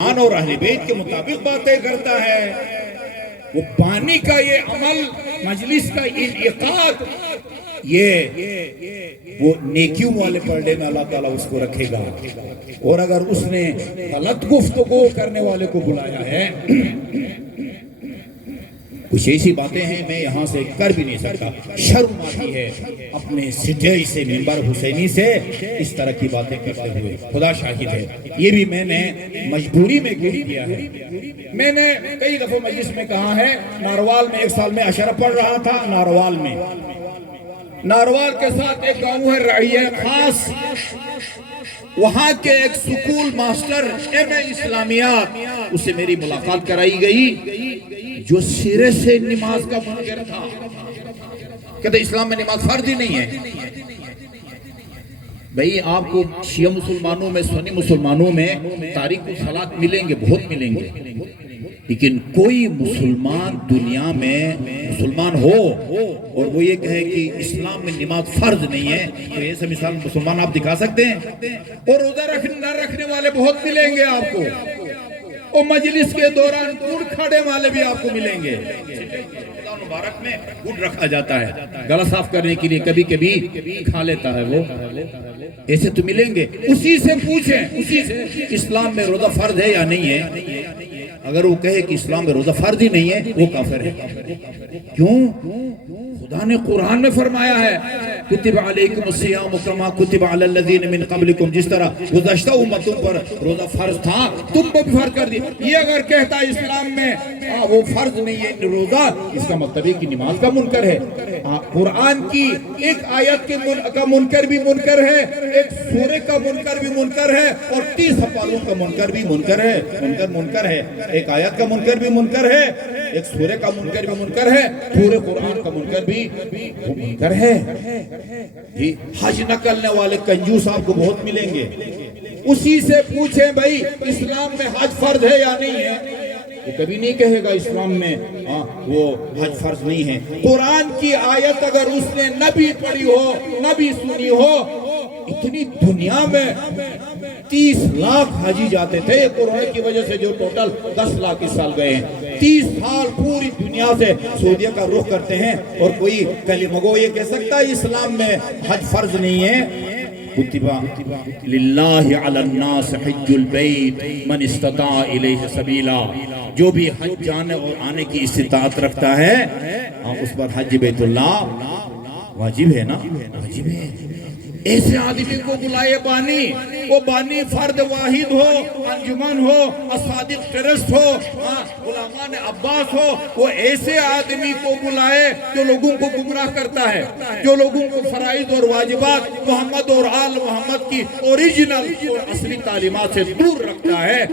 قرآن اور اہل بیت کے مطابق باتیں کرتا ہے، وہ بانی کا یہ عمل، مجلس کا انعقاد، یہ وہ نیکیوں والے پردے میں اللہ تعالیٰ اس کو رکھے گا۔ اور اگر اس نے غلط گفتگو کرنے والے کو بلایا ہے، کچھ ایسی باتیں ہیں میں یہاں سے کر بھی نہیں سکتا، شرم آتی ہے اپنے سٹیج سے، منبر حسینی سے اس طرح کی باتیں کرتے ہوئے، خدا شاہد ہے یہ بھی میں نے مجبوری میں کہہ دیا ہے۔ میں نے کئی دفعہ مجلس میں کہا ہے، ناروال میں ایک سال میں عشرہ پڑھ رہا تھا، ناروال کے ساتھ ایک گاؤں ہے رعیہ خاص، وہاں کے ایک سکول ماسٹر ایم اے اسلامیات، اس سے میری ملاقات کرائی گئی، جو سرے سے نماز کا منکر تھا، کہتے اسلام میں نماز فرض ہی نہیں ہے۔ بھئی آپ کو شیعہ مسلمانوں میں، سنی مسلمانوں میں تاریخ الصلاۃ ملیں گے، بہت ملیں گے، لیکن کوئی مسلمان دنیا میں مسلمان ہو اور وہ یہ کہے کہ اسلام میں نماز فرض نہیں ہے، تو ایسا مثال مسلمان آپ دکھا سکتے ہیں؟ اور روزہ نہ رکھنے والے بہت ملیں گے آپ کو، اور مجلس کے دوران گڑ کھانے والے بھی آپ کو ملیں گے۔ مبارک میں گڑ رکھا جاتا ہے گلا صاف کرنے کے لیے، کبھی کبھی کھا لیتا ہے وہ، ایسے تو ملیں گے۔ اسی سے پوچھیں، اسی سے اسلام میں روزہ فرض ہے یا نہیں ہے؟ اگر وہ کہے کہ اسلام میں روزہ فرض ہی نہیں ہے، وہ کافر ہے۔ کیوں؟ خدا نے قرآن میں فرمایا ہے، کتب علیکم الصیام کما کتب علی الذین من قبلکم، جس طرح گزشتہ امتوں پر روزہ فرض تھا تم پر بھی فرض کر دی۔ یہ اگر کہتا ہے اسلام میں وہ فرض نہیں ہے روزہ، اس کا مطلب ہے کہ نماز کا منکر ہے۔ قرآن کی ایک آیت کا منکر بھی منکر ہے، ایک سورے کا منکر بھی منکر ہے، اور 30 حوالوں کا منکر بھی منکر ہے۔ منکر ہے، ایک آیت کا منکر بھی منکر ہے، ایک سورے کا منکر بھی منکر ہے، پورے قرآن کا منکر بھی منکر ہے۔ حج نہ کرنے والے کنجوس آپ کو بہت ملیں گے، اسی سے پوچھیں بھائی اسلام میں حج فرض ہے یا نہیں ہے؟ وہ کبھی نہیں کہے گا اسلام میں وہ حج فرض نہیں ہے۔ قرآن کی آیت اگر اس نے نہ بھی پڑھی ہو، نہ بھی سنی ہو، اتنی دنیا میں 30 لاکھ حاجی جاتے تھے قرآن کی وجہ سے، جو ٹوٹل 10 لاکھ اس سال گئے ہیں۔ 30 سال پوری دنیا سے سعودیہ کا رخ کرتے ہیں، اور کوئی کلمہ گو یہ کہہ سکتا ہے اسلام میں حج فرض نہیں ہے؟ کتبہ للہ علی الناس حج البیت من استطاع الیہ سبیلا، جو بھی حج جانے اور آنے کی استطاعت رکھتا ہے اس پر حج بیت اللہ واجب ہے نا، واجب ہے۔ ایسے آدمی کو بلائے بانی، وہ بانی فرد واحد ہو، انجمن ہو، الصادق ٹرسٹ ہو، علماء عباس ہو، وہ ایسے آدمی کو بلائے جو لوگوں کو گمراہ کرتا ہے، جو لوگوں کو فرائض اور واجبات محمد اور آل محمد کی اوریجنل اور اصلی تعلیمات سے دور رکھتا ہے،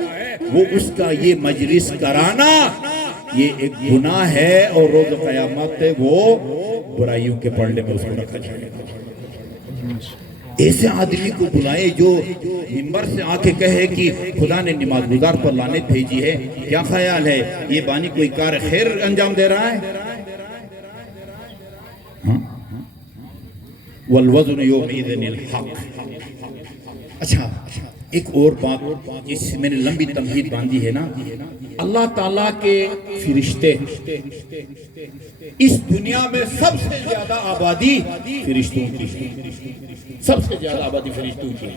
وہ اس کا یہ مجلس کرانا یہ ایک گناہ ہے، اور روز قیامت وہ برائیوں کے پردے میں اس کو رکھا جائے گا۔ ایسے آدمی کو بلائے جو منبر سے آ کے کہے کہ خدا نے نماز گزار پر لعنت بھیجی ہے، کیا خیال ہے یہ بانی کوئی کار خیر انجام دے رہا ہے؟ والوزن یومئذ الحق۔ اچھا ایک اور بات جس سے میں نے لمبی تمہید باندھی ہے نا، اللہ تعالیٰ کے فرشتے، اس دنیا میں سب سے زیادہ آبادی فرشتوں کی، سب سے زیادہ آبادی فرشتوں کی۔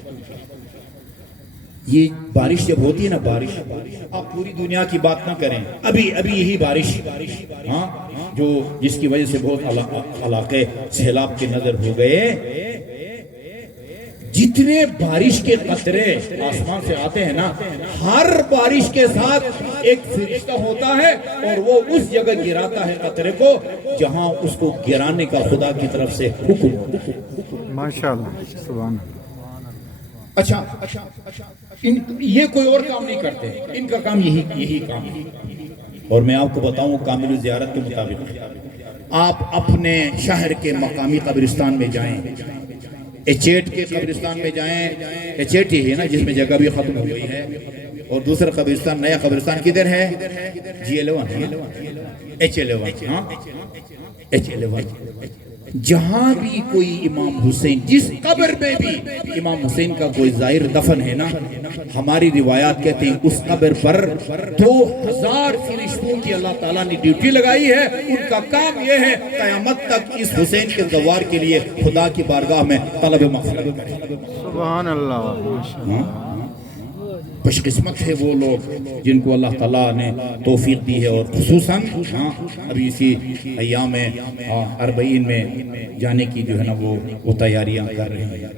یہ بارش جب ہوتی ہے نا، بارش آپ پوری دنیا کی بات نہ کریں، ابھی یہی بارش جو جس کی وجہ سے بہت علاقے سیلاب کے نظر ہو گئے، جتنے بارش کے قطرے آسمان سے آتے ہیں نا، ہر بارش کے ساتھ ایک فرشتہ ہوتا ہے، اور وہ اس جگہ گراتا ہے قطرے کو جہاں اس کو گرانے کا خدا کی طرف سے حکم ہوتا ہے۔ ماشاءاللہ، سبحان اللہ۔ اچھا یہ کوئی اور کام نہیں کرتے، ان کا کام یہی کام ہے۔ اور میں آپ کو بتاؤں کامل زیارت کے مطابق آپ اپنے شہر کے مقامی قبرستان میں جائیں، ایچیٹ کے قبرستان میں جائیں، ایچیٹ ہی ہے نا جس میں جگہ بھی ختم ہو گئی ہے، اور دوسرا قبرستان، نیا قبرستان کدھر ہے؟ G11 H11، ہاں H11 جہاں بھی کوئی امام حسین، جس قبر میں بھی امام حسین کا کوئی ظاہر دفن ہے نا، ہماری روایات کہتے ہیں اس قبر پر 2000 فرشتوں کی اللہ تعالیٰ نے ڈیوٹی لگائی ہے. ان کا کام یہ ہے قیامت تک اس حسین کے زوار کے لیے خدا کی بارگاہ میں طلب مغفرت کریں. سبحان اللہ. خوش قسمت ہے وہ لوگ جن کو اللہ تعالیٰ نے توفیق دی ہے، اور خصوصاً ابھی اسی ایام 40 میں جانے کی جو ہے نا وہ تیاریاں کر رہے ہیں.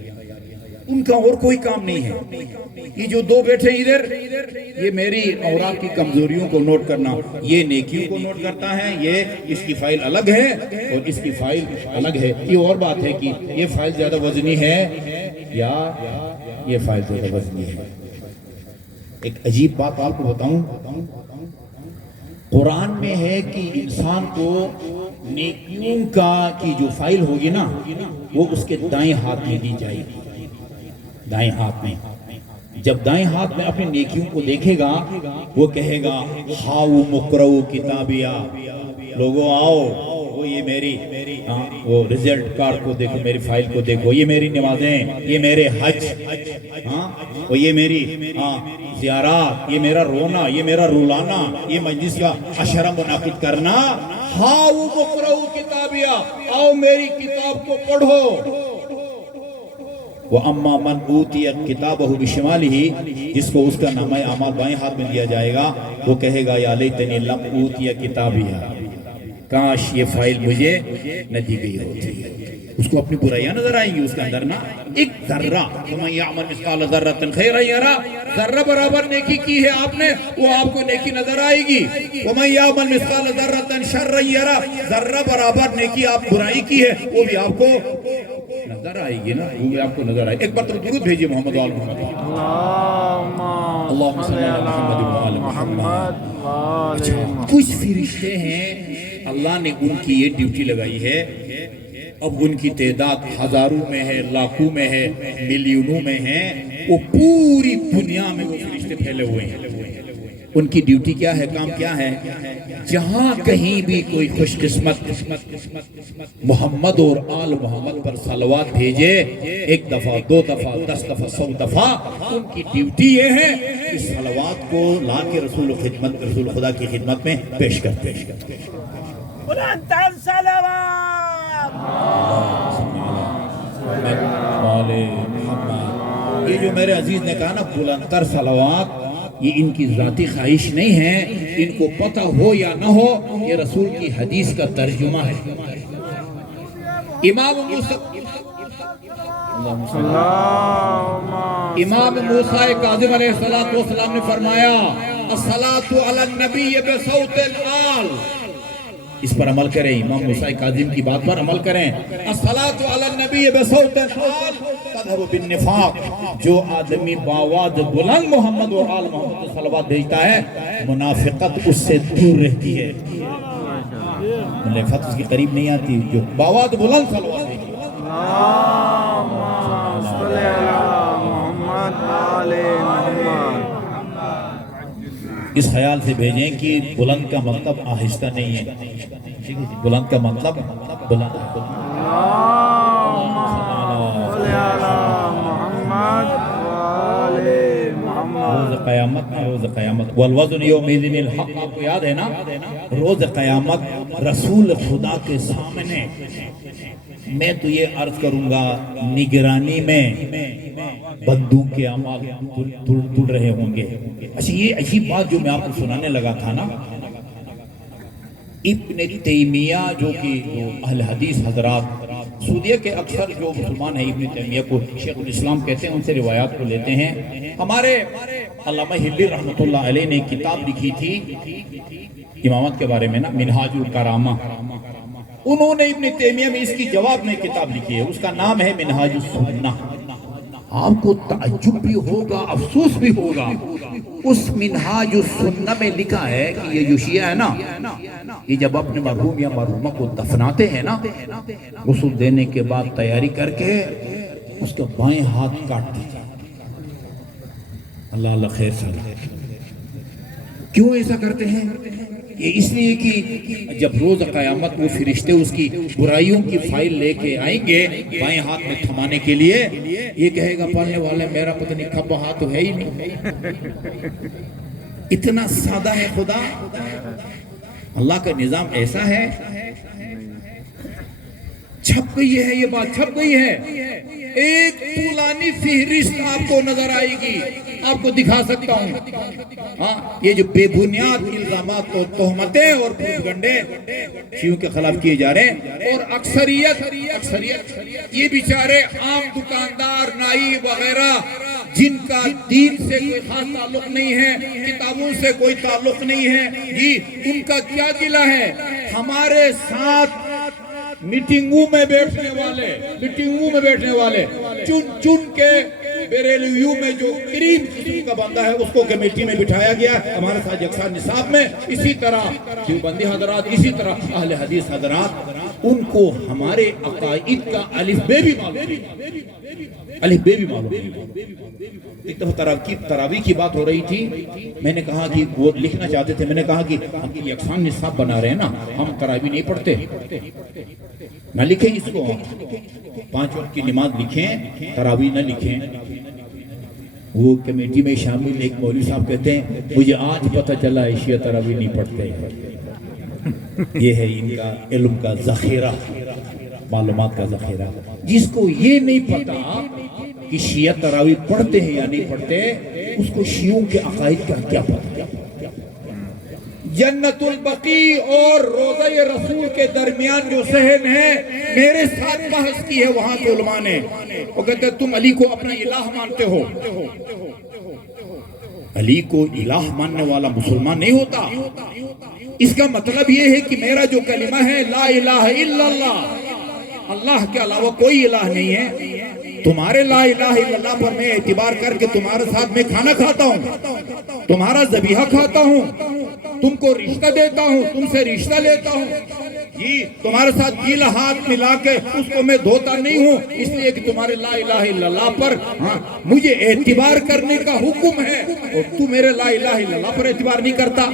ان کا اور کوئی کام نہیں ہے. یہ جو دو بیٹھے ادھر، یہ میری اور آپ کی کمزوریوں کو نوٹ کرنا، یہ نیکیوں کو نوٹ کرتا ہے. یہ اس کی فائل الگ ہے اور اس کی فائل الگ ہے. یہ اور بات ہے کہ یہ فائل زیادہ وزنی ہے یا یہ فائل زیادہ وزنی ہے. ایک عجیب بات آپ کو بتاؤں، قرآن میں ہے کہ انسان کو نیکیوں کی جو فائل ہوگی نا، وہ اس کے دائیں ہاتھ میں دی جائے گی. دائیں ہاتھ میں. جب دائیں ہاتھ میں اپنے نیکیوں کو دیکھے گا، وہ کہے گا ہاؤ مقرؤ کتابیا، لوگوں آؤ، وہ یہ میری وہ ریزلٹ کارڈ کو دیکھو، میری فائل کو دیکھو، یہ میری نمازیں، یہ میرے حج، اور یہ میری زیارات، یہ میرا رونا، یہ میرا رولانا، یہ مجلس کا عشرہ منعقد کرنا. ہاؤ مقرؤ کتابیا، آؤ میری کتاب کو پڑھو. وَأَمَّا مَنْ أُوتِيَ كِتَابَهُ بِشِمَالِهِ، جس کو اس کا نامہ اعمال بائیں ہاتھ میں دیا جائے گا، وہ کہے گا یا لیتنی لم أُوتِيَ كِتَابِيَهْ، کاش یہ فائل مجھے نہ دی گئی ہوتی. اس کو اپنی برائیاں نظر آئیں گی اس کے اندر نا. ایک ذرہ، وَمَنْ يَعْمَلْ مِثْقَالَ ذَرَّةٍ خَيْرًا يَرَهُ، ذرہ برابر نیکی کی ہے آپ نے، وہ آپ کو نیکی نظر آئے گی. وَمَنْ يَعْمَلْ مِثْقَالَ ذَرَّةٍ شَرًّا يَرَهُ، ذرہ برابر نیکی آپ برائی کی ہے، وہ بھی آپ کو نظر آئے گی نا، وہ بھی آپ کو نظر آئے گی. ایک بار تو درود بھیجئے محمد وآل محمد. اللہم صلی علی محمد وآل محمد. اچھا، کچھ فرشتے ہیں اللہ نے ان کی یہ ڈیوٹی لگائی ہے. اب ان کی تعداد ہزاروں میں ہے، لاکھوں میں ہے، ملینوں میں ہے. وہ پوری دنیا میں وہ فرشتے پھیلے ہوئے ہیں. ان کی ڈیوٹی کیا ہے، کام کیا ہے؟ جہاں کہیں بھی کوئی خوش قسمت محمد اور آل محمد پر صلوات بھیجے، 1 دفعہ 2 دفعہ 10 دفعہ 100 دفعہ، ان کی ڈیوٹی یہ ہے اس صلوات کو لا کے رسول خدا کی خدمت میں پیش کرتے ہیں. یہ جو میرے عزیز نے کہا نا بلندتر صلوات، یہ ان کی ذاتی خواہش نہیں ہے. ان کو پتہ ہو یا نہ ہو، یہ رسول کی حدیث کا ترجمہ ہے. امام موسیٰ کاظم علیہ السلام نے فرمایا الصلاة علی النبی بصوت العال. اس پر عمل کریں، امام موسیٰ کاظم کی بات پر عمل کریں. الصلاة علی النبی بصوت العال تذهب بالنفاق. جو آدمی باواز بلند محمد اور آل محمد کو صلوات بھیجتا ہے، منافقت اس سے دور رہتی ہے. منافقت اس کی قریب نہیں آتی. جو باواز بلند صلوات بھیجتا ہے. اس خیال سے بھیجیں کہ بلند کا مطلب آہستہ نہیں ہے. بلند کا مطلب بلند. روز قیامت نا، روز قیامت والوزن یومئذ الحق، آپ کو یاد ہے نا، روز قیامت رسول خدا کے سامنے میں تو یہ عرض کروں گا نگرانی میں بندوں کے اعمال تل رہے ہوں گے. اچھا، یہ عجیب بات جو میں آپ کو سنانے لگا تھا نا، ابن تیمیہ جو کہ اہل حدیث حضرات سعودیہ کے اکثر جو مسلمان ہیں ابن تیمیہ کو شیخ الاسلام کہتے ہیں، ان سے روایات کو لیتے ہیں. ہمارے علامہ ہلی رحمۃ اللہ علیہ نے کتاب لکھی تھی امامت کے بارے میں نا، منہاج الکرامہ. انہوں نے ابن تیمیہ میں اس کی جواب میں کتاب لکھی ہے، اس کا نام ہے منہاج السنہ. آپ کو تعجب بھی ہوگا، افسوس بھی ہوگا. اس منہاج السنہ میں لکھا ہے کہ یہ جو شیعہ ہے نا، یہ جب اپنے مرحوم یا مرحومہ کو دفناتے ہیں نا، غسل دینے کے بعد تیاری کر کے اس کا بائیں ہاتھ کاٹ دیتے. اللہ اللہ خیر سال. کیوں ایسا کرتے ہیں؟ یہ اس لیے کہ جب روز قیامت وہ فرشتے اس کی برائیوں کی فائل لے کے آئیں گے بائیں ہاتھ میں تھمانے کے لیے، یہ کہے گا پڑھنے والے میرا پتہ نہیں کب ہاتھ تو ہے ہی نہیں۔ اتنا سادہ ہے خدا، اللہ کا نظام ایسا ہے۔ چھپ گئی ہے یہ بات، چھپ گئی ہے۔ ایک طولانی فہرست آپ کو نظر آئے گی، آپ کو دکھا سکتا ہوں۔ ہاں، یہ جو بے بنیاد الزامات اور تہمتیں اور پروپیگنڈے شیعوں کے خلاف کیے جا رہے ہیں، اور اکثریت یہ بیچارے عام دکاندار، نائی وغیرہ جن کا دین سے کوئی خاص تعلق نہیں ہے، کتابوں سے کوئی تعلق نہیں ہے، جی ان کا کیا گلہ ہے؟ ہمارے ساتھ میٹنگوں میں بیٹھنے والے چن کے بریلویوں میں جو کریم قسم کا بندہ ہے اس کو کمیٹی میں بٹھایا گیا ہمارے ساتھ یکساں نصاب میں، اسی طرح دیوبندی حضرات، اسی طرح اہل حدیث حضرات، ان کو ہمارے عقائد کا الف بے بھی معلوم۔ ایک دفعہ تراویح کی بات ہو رہی تھی، میں نے کہا کہ وہ لکھنا چاہتے تھے، میں نے کہا کہ ہم یکساں نصاب بنا رہے ہیں نا، ہم تراویح نہیں پڑھتے، نہ لکھیں اس کو، 5 وقت کی نماز لکھیں، تراویح نہ لکھیں۔ وہ کمیٹی میں شامل ایک مولوی صاحب کہتے ہیں مجھے آج پتہ چلا شیعہ تراویح نہیں پڑھتے۔ یہ ہے ان کا علم کا ذخیرہ، معلومات کا ذخیرہ۔ جس کو یہ نہیں پتا کہ شیعہ تراویح پڑھتے ہیں یا نہیں پڑھتے، اس کو شیعوں کے عقائد کا کیا پتا؟ جنت البقیع اور روضہ رسول کے درمیان جو صحن ہے، میرے ساتھ بحث کی ہے وہاں کے علماء نے۔ وہ کہتے ہیں تم علی کو اپنا الہ مانتے ہو، علی کو الہ ماننے والا مسلمان نہیں ہوتا۔ اس کا مطلب یہ ہے کہ میرا جو کلمہ ہے لا الہ الا اللہ، اللہ کے علاوہ کوئی الہ نہیں ہے، تمہارے لا الہ الا اللہ پر میں اعتبار کر کے تمہارے ساتھ میں کھانا کھاتا ہوں، تمہارا ذبیحہ کھاتا ہوں، تم کو رشتہ دیتا ہوں، تم سے رشتہ لیتا ہوں، جی تمہارے ساتھ گیلا ہاتھ ملا کے اس کو میں دھوتا نہیں ہوں، اس لیے کہ تمہارے لا الہ الا اللہ پر مجھے اعتبار کرنے کا حکم ہے، اور تو میرے لا الہ الا اللہ پر اعتبار نہیں کرتا۔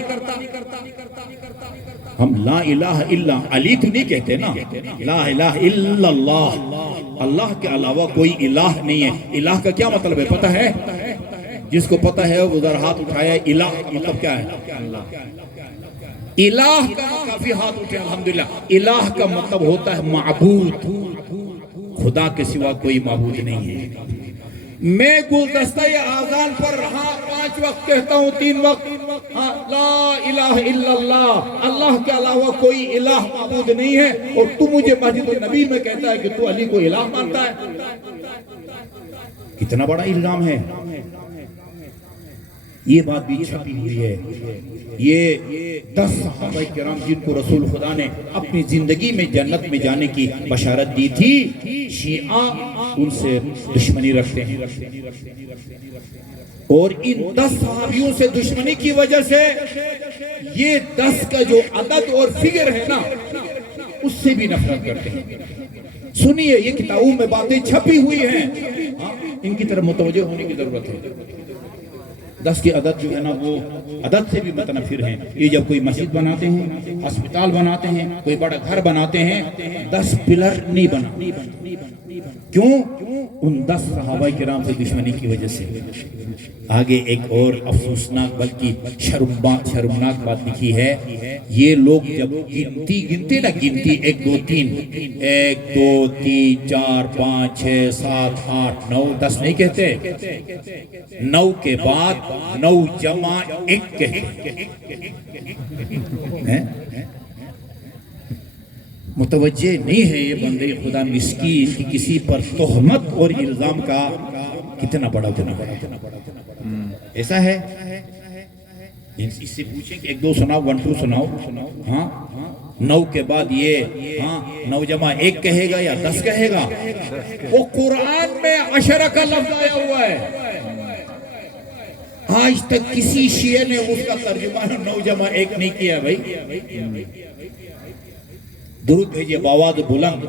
ہم لا الہ الا علی تو نہیں کہتے نا، لا الہ الا اللہ، اللہ کے علاوہ کوئی الہ نہیں ہے۔ الہ کا کیا مطلب ہے پتہ ہے؟ جس کو پتہ ہے وہ ذرا ہاتھ اٹھایا۔ الہ کا مطلب کیا ہے؟ الہ کا کافی ہاتھ اٹھے الحمدللہ۔ الہ کا مطلب ہوتا ہے معبود، خدا کے سوا کوئی معبود نہیں ہے۔ میں گلدستہ آذان پر 5 وقت کہتا ہوں، 3 وقت لا الہ الا اللہ، اللہ کے علاوہ کوئی الہ معبود نہیں ہے، اور تو مجھے مسجد النبی میں کہتا ہے کہ تو علی کو الہ مانتا ہے۔ کتنا بڑا الزام ہے۔ یہ بات بھی چھپی ہوئی ہے۔ یہ 10 صحابہ کرام جن کو رسول خدا نے اپنی زندگی میں جنت میں جانے کی بشارت دی تھی، شیعہ ان سے دشمنی رکھتے ہیں، اور ان 10 صحابیوں سے دشمنی کی وجہ سے یہ 10 کا جو عدد اور فگر ہے نا، اس سے بھی نفرت کرتے ہیں۔ سنیے، یہ کتابوں میں باتیں چھپی ہوئی ہیں، ان کی طرف متوجہ ہونے کی ضرورت ہے۔ 10 کی عدد جو ہے نا، وہ عدد سے بھی متنفر ہیں۔ یہ جب کوئی مسجد بناتے ہیں، ہسپتال بناتے ہیں، کوئی بڑا گھر بناتے ہیں، 10 پلر نہیں بنا۔ کیوں؟ ان 10 صحابہ کرام سے دشمنی کی وجہ سے۔ آگے ایک اور افسوسناک بلکہ شرمناک بات لکھی ہے، یہ لوگ جب گنتی نا، گنتی 1 2 3 1 2 3 4 5 6 7 8 9 10 نہیں کہتے، 9 کے بعد 9 جمع 1 کہتے ہیں۔ متوجہ نہیں ہے یہ بندے خدا مسکین کی کسی پر تہمت اور الزام کا کتنا بڑا گناہ۔ ایسا ہے، اس سے پوچھیں کہ 1 2 سناؤ، 1 2 سناؤ، ہاں 9 کے بعد یہ 9 جمع 1 کہے گا یا 10 کہے گا؟ وہ قرآن میں 10 کا لفظ آیا ہوا ہے، آج تک کسی شیعہ نے اس کا ترجمہ 9 جمع 1 نہیں کیا۔ بھائی درود بھیجئے باواد بلند،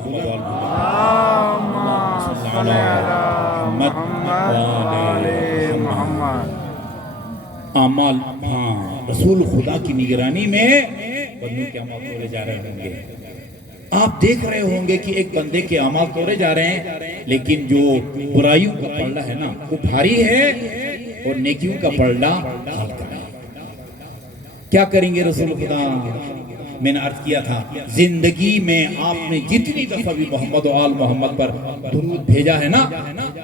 اعمال ہاں رسول خدا کی نگرانی میں بندوں کے اعمال تولے جا رہے ہوں گے. آپ دیکھ رہے ہوں گے کہ ایک بندے کے اعمال تولے جا رہے ہیں لیکن جو برائیوں کا پلڑا ہے نا وہ بھاری ہے اور نیکیوں کا پلڑا ہلکا ہے. کیا کریں گے رسول خدا؟ میں نے عرض کیا تھا زندگی میں آپ نے جتنی دفعہ بھی محمد و آل محمد پر درود بھیجا ہے نا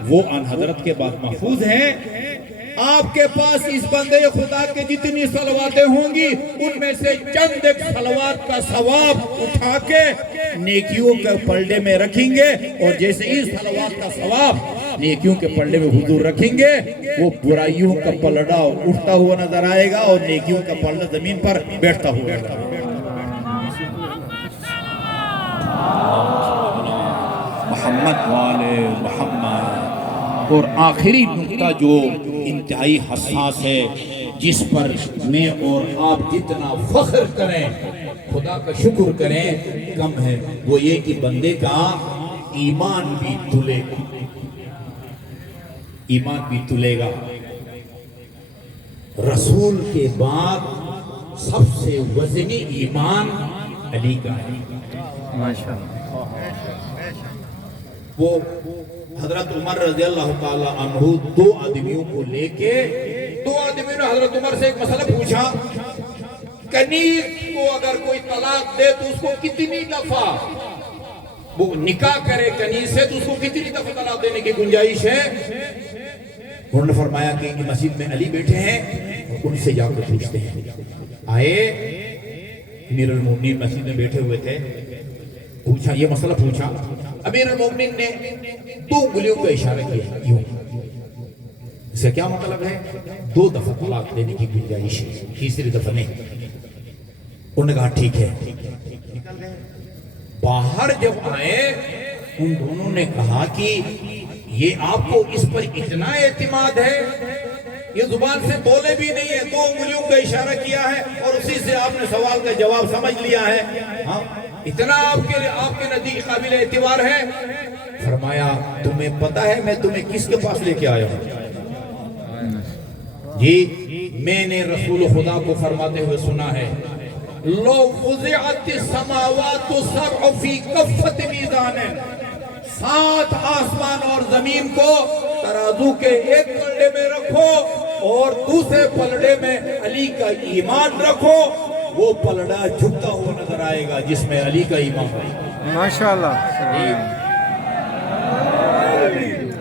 وہ آن حضرت کے بعد محفوظ ہے. آپ کے پاس اس بندے خدا کے جتنی صلواتیں ہوں گی ان میں سے چند ایک صلوات کا ثواب اٹھا کے نیکیوں کے پلڑے میں رکھیں گے اور جیسے اس صلوات کا ثواب نیکیوں کے پلڑے میں حضور رکھیں گے وہ برائیوں کا پلڑا اٹھتا ہوا نظر آئے گا اور نیکیوں کا پلڑا زمین پر بیٹھتا ہوا نظر آئے گا. محمد والے محمد. اور آخری نقطہ جو انتہائی حساس ہے جس پر میں اور آپ جتنا فخر کریں خدا کا شکر کریں کم ہے وہ یہ کہ بندے کا ایمان بھی تلے گا. ایمان بھی تلے گا. رسول کے بعد سب سے وزنی ایمان علی کا ہے. وہ حضرت عمر رضی اللہ تعالی عنہ دو آدمیوں کو لے کے دو آدمیوں نے حضرت عمر سے ایک مسئلہ پوچھا کنیز کو اگر کوئی طلاق دے تو اس کو کتنی دفعہ وہ نکاح کرے کنیز سے تو اس کو کتنی دفعہ طلاق دینے کی گنجائش ہے؟ انہوں نے فرمایا کہ مسجد میں علی بیٹھے ہیں ان سے جا کر پوچھتے ہیں. آئے امیر المومنین مسجد میں بیٹھے ہوئے تھے پوچھا یہ مسئلہ پوچھا. امیر المومنین نے دو انگلیوں کا اشارہ کیا یوں. اس سے کیا مطلب ہے؟ دو دفعہ طلاق دینے کی گنجائش ہے تیسری دفعہ نہیں. انہوں نے کہا ٹھیک ہے. باہر جب آئے ان دونوں نے کہا کہ یہ آپ کو اس پر اتنا اعتماد ہے یہ زبان سے بولے بھی نہیں ہے دو انگلیوں کا اشارہ کیا ہے اور اسی سے آپ نے سوال کا جواب سمجھ لیا ہے. ہاں اتنا آپ کے نزدیک قابل اعتبار ہے. فرمایا تمہیں پتا ہے میں تمہیں کس کے پاس لے کے آیا ہوں؟ جی میں نے رسول خدا کو فرماتے ہوئے سنا ہے لو وضعت السماوات السبع فی کفۃ میزان 7 آسمان اور زمین کو ترازو کے ایک پلڑے میں رکھو اور دوسرے پلڑے میں علی کا ایمان رکھو وہ پلڑا جھکتا ہوا نظر آئے گا جس میں علی کا ایمان ہے. ماشاءاللہ.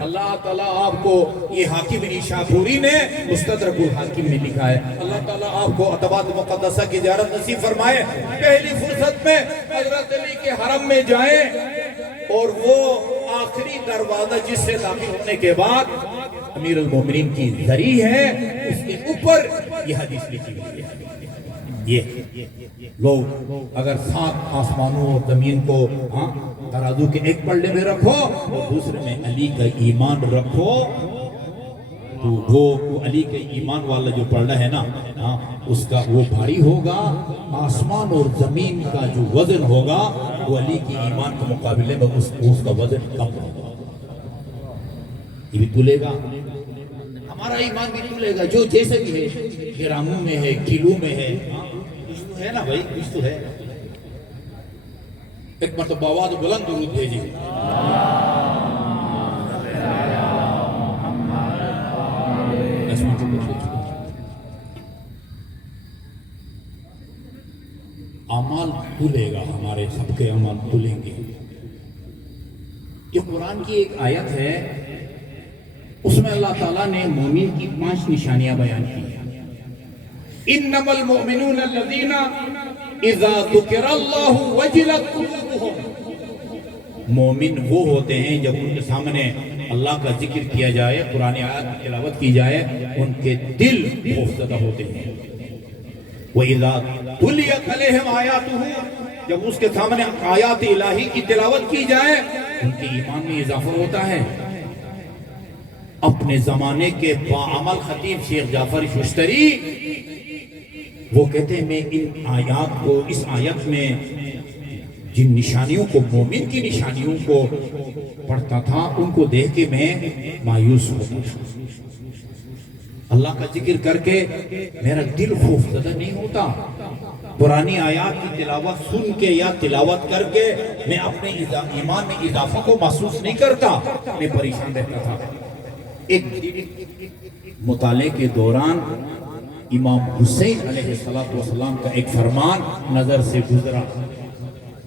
اللہ تعالیٰ آپ کو یہ حاکم نیشاپوری نے مستدرک الحاکم میں لکھا ہے. اللہ تعالیٰ آپ کو عتبات مقدسہ کی زیارت نصیب فرمائے. پہلی فرصت میں حضرت علی کے حرم میں جائیں اور وہ آخری دروازہ جس سے داخل ہونے کے بعد امیر المومنین کی زری ہے اس کے اوپر یہ حدیث لکھی ہوئی ہے. یہ لوگ اگر 7 آسمانوں اور زمین کو ترازو کے ایک پلڑے میں رکھو اور دوسرے میں علی کا ایمان رکھو تو وہ علی کے ایمان والا جو پلڑا ہے نا اس کا وہ بھاری ہوگا. آسمان اور زمین کا جو وزن ہوگا وہ علی کے ایمان کے مقابلے میں اس کا وزن کم ہوگا. یہ بھی تلے گا. ہمارا ایمان بھی تلے گا جو جیسے بھی ہے گراموں میں ہے کلو میں ہے کچھ تو ہے نا بھائی کچھ تو ہے. ایک مرتبہ آواز بلند درود بھیجیے. اعمال تلے گا ہمارے سب کے اعمال تلیں گے. یہ قرآن کی ایک آیت ہے اس میں اللہ تعالیٰ نے مومن کی 5 نشانیاں بیان کی ہیں. انما المؤمنون الذین اذا ذکر اللہ وجلت قلوبہم. مومن وہ ہوتے ہیں جب ان کے سامنے اللہ کا ذکر کیا جائے قرآن آیات کی تلاوت کی جائے ان کے دل خوفزدہ ہوتے ہیں. وَإِذَا تُلِيَتْ عَلَيْهِمْ آیاتُهُ جب اس کے سامنے آیات الہی کی تلاوت کی جائے ان کے ایمان میں اضافہ ہوتا ہے. اپنے زمانے کے باعمل خطیب شیخ جعفر ششتری وہ کہتے ہیں میں ان آیات کو اس آیت میں جن نشانیوں کو مومن کی نشانیوں کو پڑھتا تھا ان کو دیکھ کے میں مایوس ہوتا تھا. اللہ کا ذکر کر کے میرا دل خوف زدہ نہیں ہوتا؟ پرانی آیات کی تلاوت سن کے یا تلاوت کر کے میں اپنے ایمان میں اضافہ کو محسوس نہیں کرتا، میں پریشان رہتا تھا۔ ایک مطالعے کے دوران امام حسین علیہ السلام کا ایک فرمان نظر سے گزرا،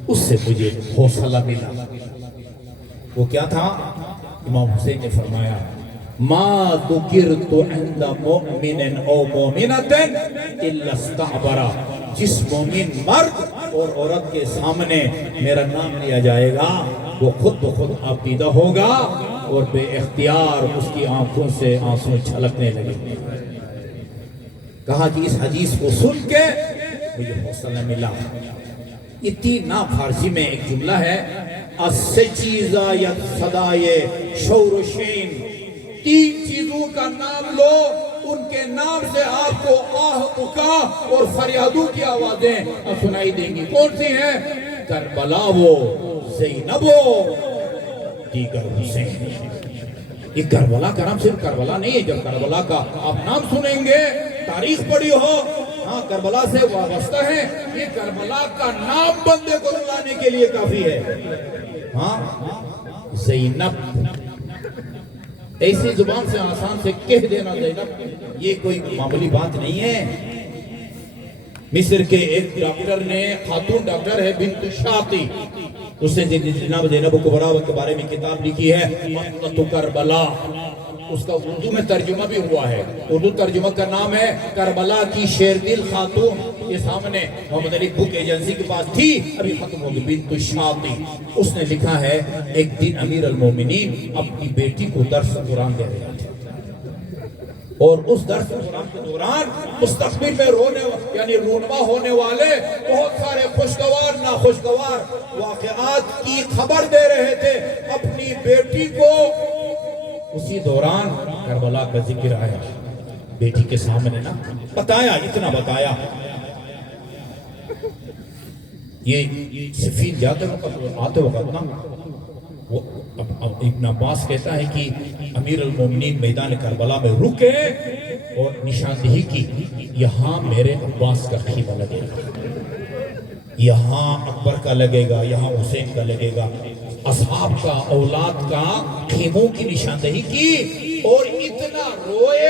اس سے مجھے حوصلہ ملا۔ وہ کیا تھا؟ امام حسین نے فرمایا ما ذکرت عند مؤمن او مومنۃ الا استعبرا، جس مومن مرد اور عورت کے سامنے میرا نام لیا جائے گا وہ خود بخود آپیدہ ہوگا اور بے اختیار اس کی آنکھوں سے آنسو چھلکنے لگیں گے۔ کہا کہ اس حدیث کو سن کے مجھے حوصلہ ملا۔ اتنی نا فارسی میں ایک جملہ ہے السچیزہ یا صدائے شور و شین، تین چیزوں کا نام لو، ان کے نام سے آپ کو آہ اکا اور فریادوں کی آوازیں سنائی دیں گی۔ کون سی ہیں؟ کربلا وہ، زینب وہ، دیگر حسین۔ یہ کربلا کا نام صرف کربلا نہیں ہے، جب کربلا کا آپ نام سنیں گے، تاریخ پڑھی ہو، ہاں کربلا سے وابستہ ہے، یہ کربلا کا نام بندے کو رلانے کے لیے کافی ہے۔ ہاں زینب، ایسی زبان سے آسان سے کہہ دینا زینب، یہ کوئی معمولی بات نہیں ہے۔ مصر کے ایک ڈاکٹر نے، خاتون ڈاکٹر ہے بنت شاطی، اس نے جناب زینب کبریٰ کے بارے میں کتاب لکھی ہے مطلۃ کربلا، اس کا اردو میں ترجمہ بھی ہوا ہے۔ اردو ترجمہ کا نام ہے کربلا کی شیردل خاتون، یہ سامنے محمد علی بک ایجنسی کے پاس تھی، ابھی ختم ہو گئی، بنت شاطی۔ اس نے لکھا ہے ایک دن امیر المومنین اپنی بیٹی کو درس قرآن دے رہے تھے، اور اس درس قرآن کے دوران مستقبل میں یعنی رونما ہونے والے بہت سارے خوشگوار ناخوشگوار واقعات کی خبر دے رہے تھے اپنی بیٹی کو۔ اسی دوران کربلا کا ذکر آیا، بیٹی کے سامنے نا بتایا، اتنا بتایا۔ یہ صفین جاتے وقت آتے وقت نا ابن عباس کہتا ہے کہ امیر المومنین میدان کربلا میں رکے اور نشاندہی کی، یہاں میرے عباس کا خیمہ لگے گا، یہاں اکبر کا لگے گا، یہاں حسین کا لگے گا، اصحاب کا، اولاد کا خیموں کی نشاندہی کی، اور اتنا روئے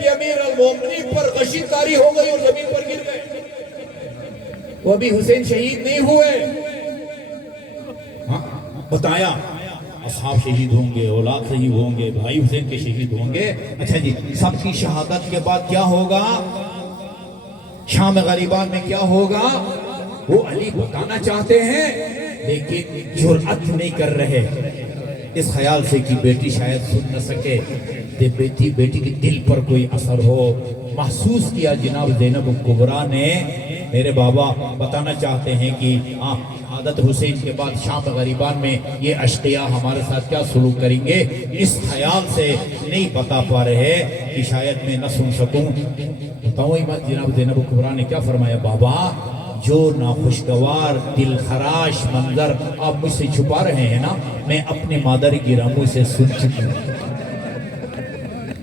کہ امیر المومنین پر غشی طاری ہو گئی اور زمین پر گر گئے۔ وہ ابھی حسین شہید نہیں ہوئے، ہاں بتایا اصحاب شہید ہوں گے، اولاد شہید ہوں گے، بھائی حسین کے شہید ہوں گے۔ اچھا جی، سب کی شہادت کے بعد کیا ہوگا؟ شام غریبان میں کیا ہوگا؟ وہ علی بتانا چاہتے ہیں لیکن جرأت نہیں کر رہے، اس خیال سے کہ بیٹی شاید سن نہ سکے، بیٹی کے دل پر کوئی اثر ہو۔ محسوس کیا جناب زینب کبریٰ نے، میرے بابا بتانا چاہتے ہیں کہ شہادت حسین کے بعد شام غریبان میں یہ اشقیاء ہمارے ساتھ کیا سلوک کریں گے، اس خیال سے نہیں بتا پا رہے کہ شاید میں نہ سن سکوں۔ بتاؤں ہی بات، جناب زینب کبریٰ نے کیا فرمایا؟ بابا جو ناخوشگوار دل خراش منظر آپ مجھ سے چھپا رہے ہیں نا، میں اپنے مادر گرامی سے سن چکی ہوں۔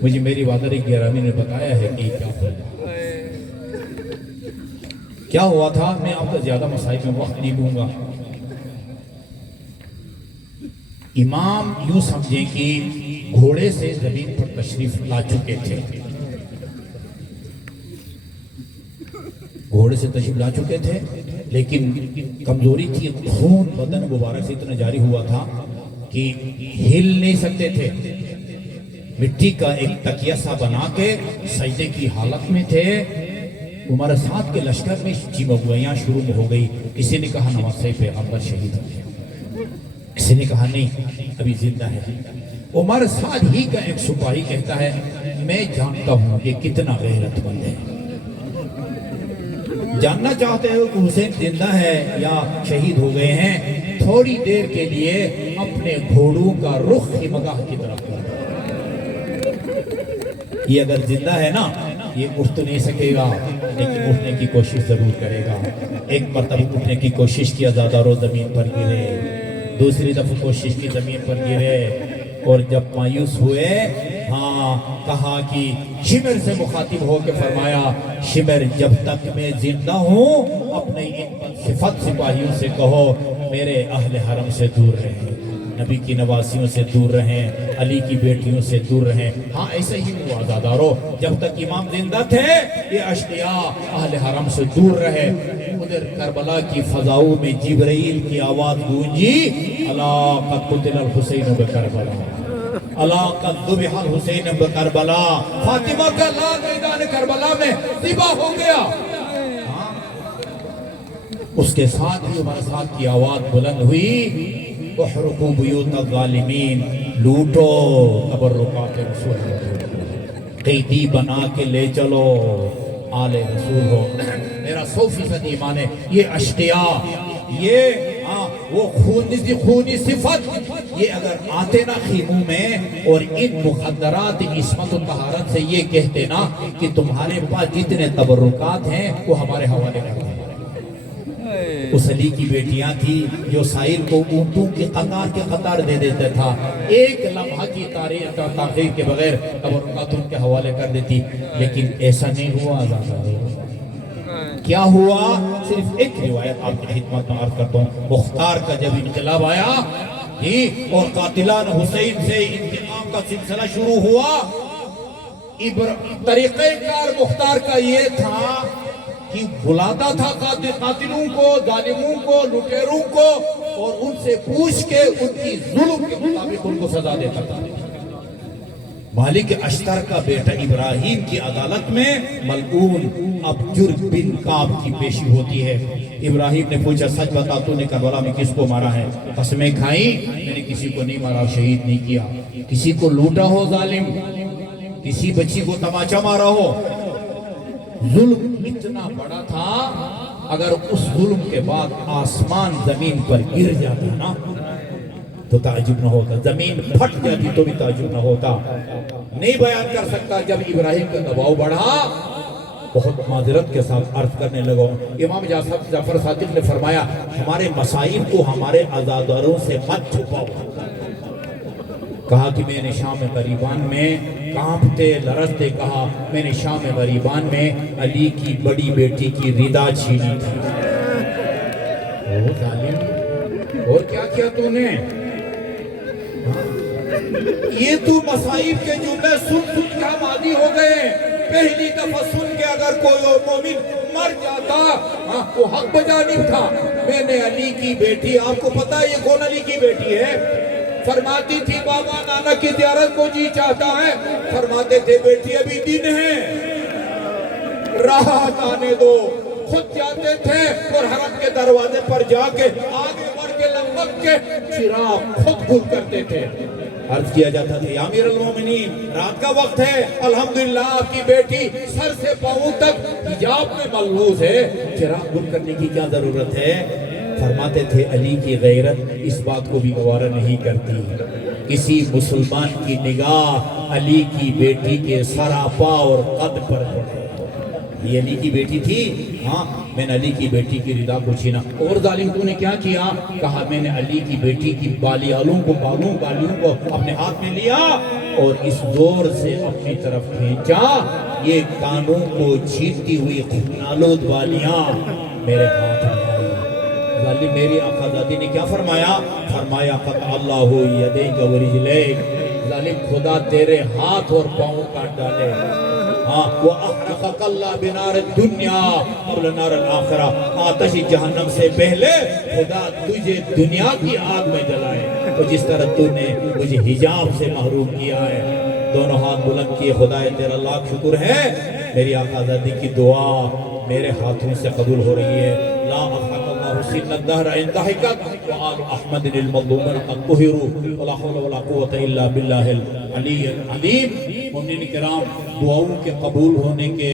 مجھے میری مادر گرامی نے بتایا ہے کہ کیا ہوا تھا۔ میں آپ کا زیادہ مسائل میں وقت نہیں دوں گا۔ امام یوں سمجھیں کہ گھوڑے سے زمین پر تشریف لا چکے تھے، گھوڑے سے تشریف لا چکے تھے، لیکن کمزوری تھی، خون بدن مبارک سے اتنا جاری ہوا تھا کہ ہل نہیں سکتے تھے۔ مٹی کا ایک تکیہ سا بنا کے سجدے کی حالت میں تھے۔ عمر سعد کے لشکر میں چیمگوئیاں شروع ہو گئی۔ کسی نے کہا نواسہ پیغمبر شہید ہو گیا، کسی نے کہا نہیں ابھی زندہ ہے۔ عمر سعد ہی کا ایک سپاہی کہتا ہے میں جانتا ہوں یہ کتنا غیرت مند ہے، جاننا چاہتے ہو کہ حسین زندہ ہے یا شہید ہو گئے ہیں، تھوڑی دیر کے لیے اپنے گھوڑوں کا رخ خیمگاہ کی طرف کر، یہ اگر زندہ ہے نا یہ اٹھ تو نہیں سکے گا لیکن اٹھنے کی کوشش ضرور کرے گا۔ ایک مرتبہ اٹھنے کی کوشش کیا، زیادہ رو زمین پر گرے، دوسری دفعہ کوشش کی زمین پر گرے، اور جب مایوس ہوئے ہاں کہا کہ شمر سے مخاطب ہو کے فرمایا شمر جب تک میں زندہ ہوں اپنے ان صفت سپاہیوں سے کہو میرے اہل حرم سے دور رہیں، نبی کی نواسیوں سے دور رہیں، علی کی بیٹیوں سے دور رہیں۔ ہاں ایسے ہی ہوا عزادارو، جب تک امام زندہ تھے یہ اشقیاء اہل حرم سے دور رہے۔ ادھر کربلا کی فضاؤں میں جبرائیل کی آواز گونجی، الا قد قتل الحسین بکربلا، الا قد ذبح الحسین بکربلا، فاطمہ کا لال میدان کربلا میں ذبح ہو گیا۔ اس کے ساتھ ہی عمر صاحب کی آواز بلند ہوئی، احرقوا بیوت الظالمین، لوٹو تبرکات رسول اللہ، قیدی بنا کے لے چلو آل رسول ہو۔ میرا 100% ایمان ہے یہ اشقیاء، یہ وہ خونی صفت، یہ اگر آتے نا خیموں میں اور ان مخدرات عصمت و طہارت سے یہ کہتے نا کہ تمہارے پاس جتنے تبرکات ہیں وہ ہمارے حوالے کر دیں۔ اس علی کی بیٹیاں تھی جو سائل کو اونٹوں کی قطار کے قطار دے دیتا تھا، ایک لمحہ کی تاخیر کے بغیر تبرکات ان کے حوالے کر دیتی، لیکن ایسا نہیں ہوا۔ کیا ہوا؟ صرف ایک روایت آپ کی خدمت میں عرض کرتا ہوں۔ مختار کا جب انقلاب آیا اور قاتلان حسین سے انتقام کا سلسلہ شروع ہوا، طریقہ کار مختار کا یہ تھا کہ بلاتا تھا قاتلوں کو، ظالموں کو، لٹیروں کو، اور ان سے پوچھ کے ان کی ظلم کے مطابق ان کو سزا دیتا تھا۔ مالک اشتر کا بیٹا ابراہیم کی عدالت میں ملعون ابجر بن کعب کی پیشی ہوتی ہے۔ ابراہیم نے پوچھا سچ بتا تو نے کربلا میں کس کو مارا ہے؟ قسمیں کھائیں میں نے کسی کو نہیں مارا، شہید نہیں کیا، کسی کو لوٹا ہو ظالم، کسی بچی کو تماچا مارا ہو۔ ظلم اتنا بڑا تھا اگر اس ظلم کے بعد آسمان زمین پر گر جاتا نا تو تعجب نہ ہوتا، زمین پھٹ جاتی تو بھی تعجب نہ ہوتا۔ نہیں بیان کر سکتا جب ابراہیم کا دباؤ بڑھا، بہت معذرت کے ساتھ عرض کرنے لگا۔ امام جعفر صادق نے فرمایا ہمارے مصائب کو ہمارے عزاداروں سے مت چھپاؤ۔ کہا کہ میں نے شام غریبان میں کانپتے لرزتے کہا میں نے شام غریبان میں علی کی بڑی بیٹی کی ردا چھینی تھی۔ او ظالم، اور کیا کیا تو نے؟ یہ تو مصائب کے جملے سن سن کے ہم عادی ہو گئے۔ پہلی دفعہ سن کے اگر کوئی اور مومن مر جاتا وہ حق بجانب تھا۔ میں نے علی کی بیٹی، آپ کو پتا ہے یہ کون علی کی بیٹی ہے؟ فرماتی تھی بابا نانا کی زیارت کو جی چاہتا ہے، فرماتے تھے بیٹی ابھی دن ہے راحت آنے دو۔ خود جاتے تھے اور حرم کے دروازے پر جا کے آگے بڑھ کے لمبک کے چراغ خود گل کرتے تھے۔ عرض کیا جاتا تھا یا امیر المومنین رات کا وقت ہے، الحمدللہ آپ کی بیٹی سر سے پاؤں تک حجاب میں ملبوس ہے، چراغ گل کرنے کی کیا ضرورت ہے؟ فرماتے تھے علی کی غیرت اس بات کو بھی گوارا نہیں کرتی، کسی مسلمان کی نگاہ علی کی بیٹی کے سراپا اور قد پر پڑے۔ یہ علی کی بیٹی تھی، ہاں میں نے علی کی بیٹی کی ردا کو چھینا۔ اور ظالم تو نے کیا کیا؟ کہا میں نے علی کی بیٹی کی بالیوں کو اپنے ہاتھ میں لیا اور اس دور سے اپنی طرف کھینچا، یہ کانوں کو چھینتی ہوئی خونالود بالیاں میرے ہاتھ میں آئی۔ ظالم میری آقازادی نے کیا فرمایا؟ فرمایا قطع اللہ یدیک و رجلیک، ظالم خدا تیرے ہاتھ اور پاؤں کاٹ ڈالے۔ وَأَحْرَقَكَ اللَّهُ بِنَارِ الدُّنْيَا قَبْلَ نَارِ الْآخِرَةِ، آتش جہنم سے پہلے خدا تجھے دنیا کی آگ میں جلائے، اور جس طرح تو نے مجھے حجاب سے محروم کیا ہے۔ دونوں ہاتھ بلند کیے، خدائے تیرا لاکھ شکر ہے میری آقازادی کی دعا میرے ہاتھوں سے قبول ہو رہی ہے۔ لا أضحك الله سن الدهر إن ضحكت وآل أحمد المظلومون قد قهروا ولا حول ولا قوة إلا بالله العلي العظيم۔ مومنین کرام، دعاؤں کے قبول ہونے کے